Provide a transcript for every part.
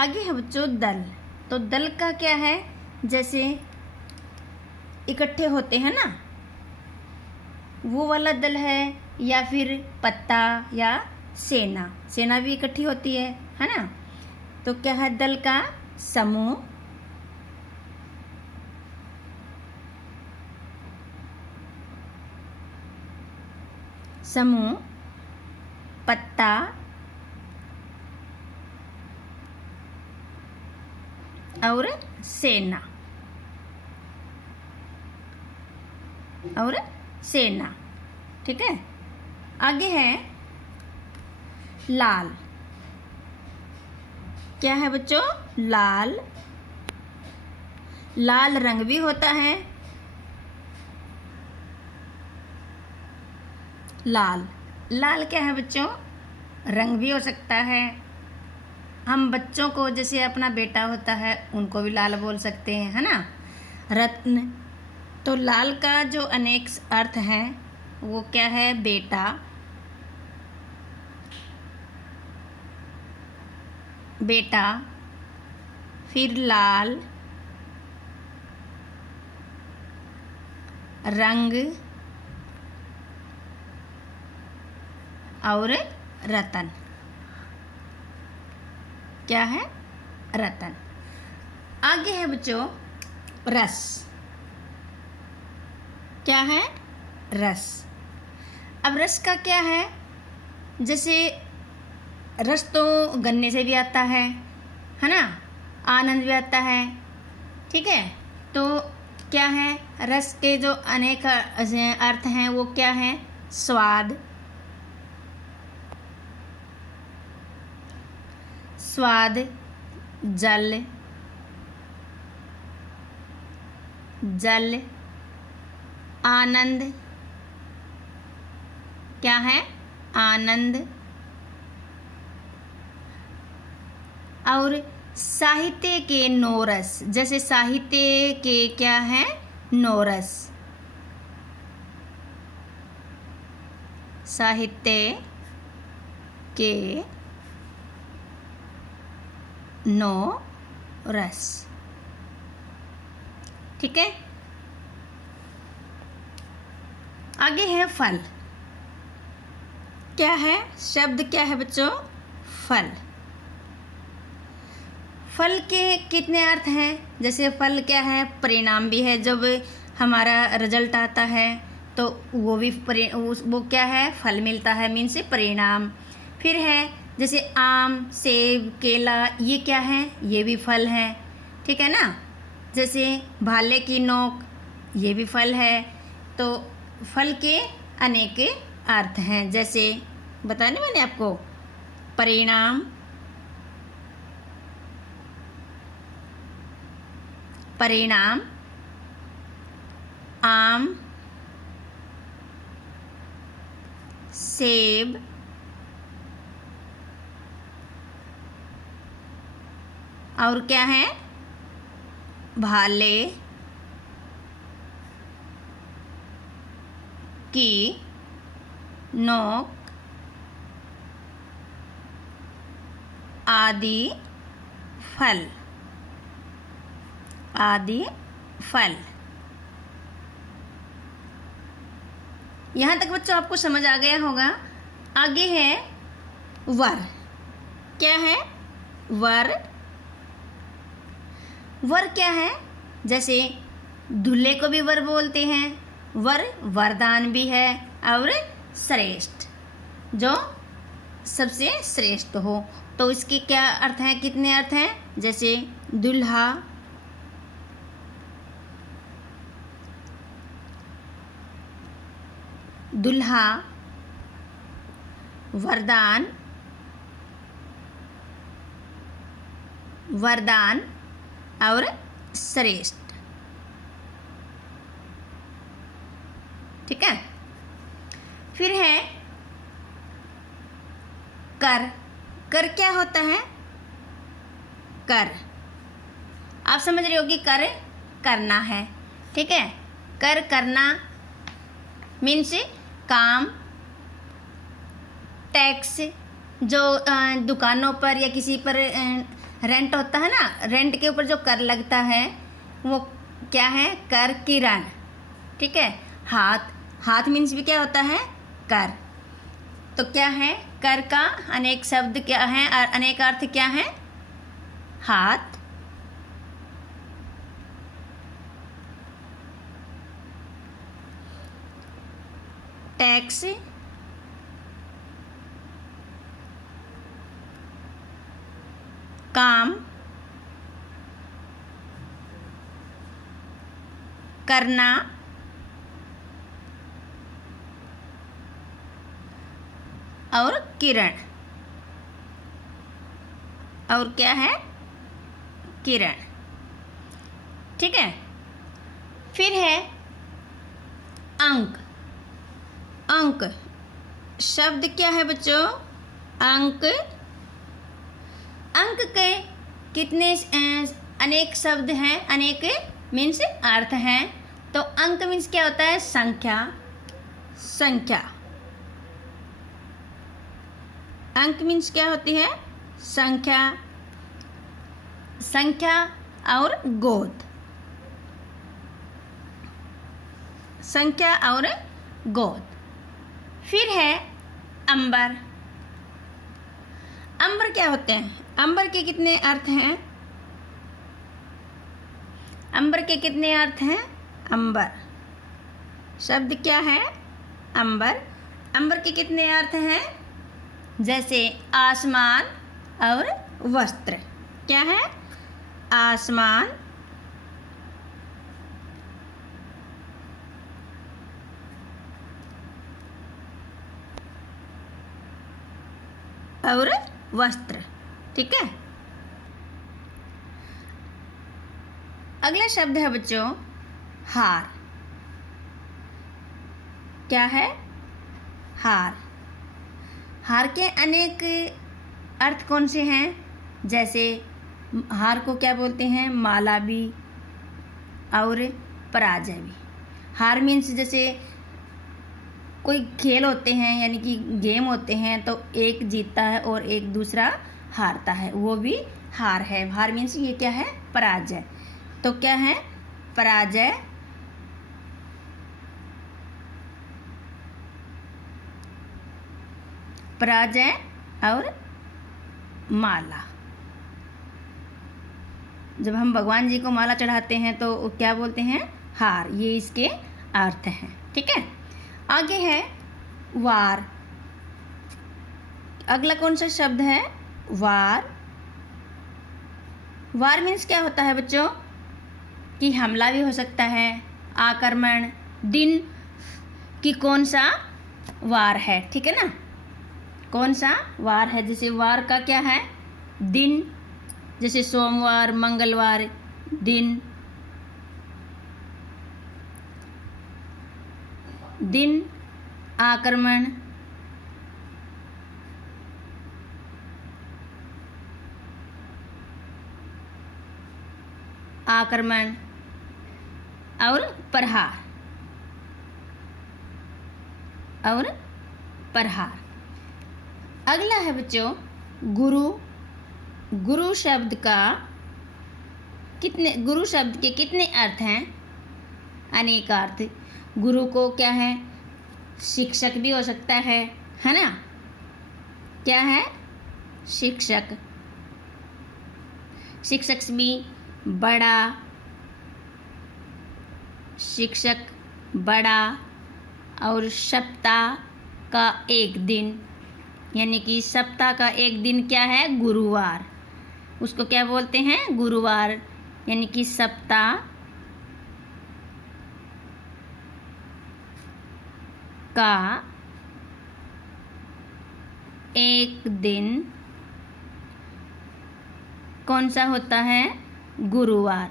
आगे है बच्चों दल। तो दल का क्या है, जैसे इकट्ठे होते हैं ना, वो वाला दल है, या फिर पत्ता या सेना। सेना भी इकट्ठी होती है ना। तो क्या है, दल का समूह, समूह, पत्ता, और सेना, और सेना। ठीक है। आगे है लाल। क्या है बच्चों, लाल। लाल रंग भी होता है। लाल, लाल क्या है बच्चों, रंग भी हो सकता है। हम बच्चों को, जैसे अपना बेटा होता है, उनको भी लाल बोल सकते हैं, है ना। रत्न। तो लाल का जो अनेक अर्थ हैं वो क्या है, बेटा, बेटा, फिर लाल, रंग, और रतन। क्या है, रतन। आगे है बच्चों रस। क्या है, रस। अब रस का क्या है, जैसे रस तो गन्ने से भी आता है ना। आनंद भी आता है। ठीक है। तो क्या है, रस के जो अनेक अर्थ हैं वो क्या है, स्वाद, स्वाद, जल, जल, आनंद। क्या है, आनंद। और साहित्य के नौरस। जैसे साहित्य के क्या है, नौरस। साहित्य के नौरस। ठीक है। आगे है फल। क्या है, शब्द क्या है बच्चों, फल। फल के कितने अर्थ हैं, जैसे फल क्या है, परिणाम भी है। जब हमारा रिजल्ट आता है तो वो भी वो क्या है, फल मिलता है, मीन से परिणाम। फिर है जैसे आम, सेब, केला, ये क्या है, ये भी फल है। ठीक है ना। जैसे भाले की नोक, ये भी फल है। तो फल के अनेक अर्थ हैं, जैसे बताया ना मैंने आपको, परिणाम, परिणाम, आम, सेब, और क्या है, भाले की नोक, आदि फल, आदि फल। यहाँ तक बच्चों आपको समझ आ गया होगा। आगे है वर। क्या है, वर। वर क्या है, जैसे दूल्हे को भी वर बोलते हैं। वर वरदान भी है, और श्रेष्ठ, जो सबसे श्रेष्ठ हो। तो इसके क्या अर्थ हैं, कितने अर्थ हैं, जैसे दूल्हा, दूल्हा, वरदान, वरदान, और श्रेष्ठ। ठीक है। फिर है कर। कर क्या होता है, कर, आप समझ रहे हो कि कर करना है। ठीक है। कर करना मीन्स काम, टैक्स, जो दुकानों पर या किसी पर रेंट होता है ना, रेंट के ऊपर जो कर लगता है वो क्या है, कर किरण। ठीक है, हाथ, हाथ मीन्स भी क्या होता है, कर। तो क्या है, कर का अनेक शब्द क्या है, अनेक अर्थ क्या है, हाथ, टैक्स, काम, करना, और किरण। और क्या है, किरण। ठीक है, फिर है अंक। अंक शब्द क्या है बच्चों, अंक। अंक के कितने अनेक शब्द हैं, अनेक मीन्स अर्थ हैं। तो अंक मीन्स क्या होता है, संख्या, संख्या। अंक मीन्स क्या होती है, संख्या, संख्या और गोद, संख्या और गोद। फिर है अंबर। अंबर क्या होते हैं, अंबर के कितने अर्थ हैं, अंबर के कितने अर्थ हैं, अंबर शब्द क्या है, अंबर। अंबर के कितने अर्थ हैं, जैसे आसमान और वस्त्र। क्या है, आसमान और वस्त्र। ठीक है, अगला शब्द है बच्चों हार। क्या है, हार। हार के अनेक अर्थ कौन से हैं, जैसे हार को क्या बोलते हैं, माला भी और पराजय भी। हार मीन्स जैसे कोई खेल होते हैं, यानी कि गेम होते हैं, तो एक जीतता है और एक दूसरा हारता है, वो भी हार है। हार मीन्स ये क्या है, पराजय। तो क्या है, पराजय, पराजय और माला। जब हम भगवान जी को माला चढ़ाते हैं तो क्या बोलते हैं, हार। ये इसके अर्थ हैं। ठीक है, आगे है वार। अगला कौन सा शब्द है, वार। वार मीन्स क्या होता है बच्चों, कि हमला भी हो सकता है, आक्रमण। दिन कि कौन सा वार है, ठीक है ना, कौन सा वार है। जैसे वार का क्या है, दिन, जैसे सोमवार, मंगलवार, दिन, दिन, आक्रमण, आक्रमण और प्रहार, और प्रहार। अगला है बच्चों गुरु। गुरु शब्द का कितने, गुरु शब्द के कितने अर्थ हैं, अनेक अर्थ। गुरु को क्या है, शिक्षक भी हो सकता है ना, क्या है, शिक्षक। शिक्षक भी बड़ा, शिक्षक बड़ा। और सप्ताह का एक दिन, यानी कि सप्ताह का एक दिन क्या है, गुरुवार। उसको क्या बोलते हैं, गुरुवार। यानी कि सप्ताह का एक दिन कौन सा होता है, गुरुवार।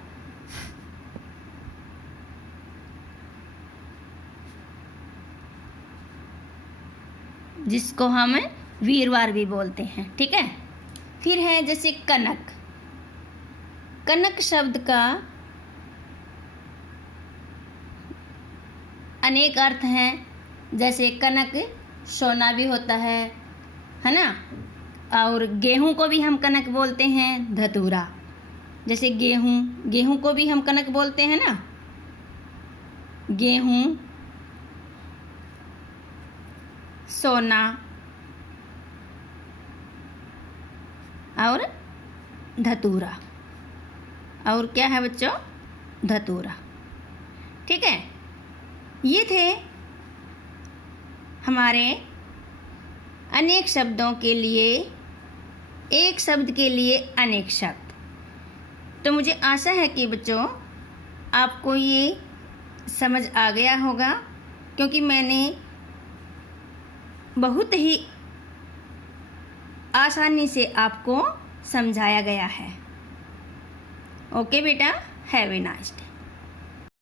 जिसको हम वीरवार भी बोलते हैं। ठीक है, फिर है जैसे कनक। कनक शब्द का अनेक अर्थ हैं, जैसे कनक सोना भी होता है ना, और गेहूं को भी हम कनक बोलते हैं धतूरा। जैसे गेहूं को भी हम कनक बोलते हैं ना, गेहूं, सोना और धतूरा। और क्या है बच्चों? धतूरा। ठीक है, ये थे हमारे अनेक शब्दों के लिए, एक शब्द के लिए अनेक शब्द। तो मुझे आशा है कि बच्चों आपको ये समझ आ गया होगा, क्योंकि मैंने बहुत ही आसानी से आपको समझाया गया है। ओके बेटा, हैव ए नाइस डे।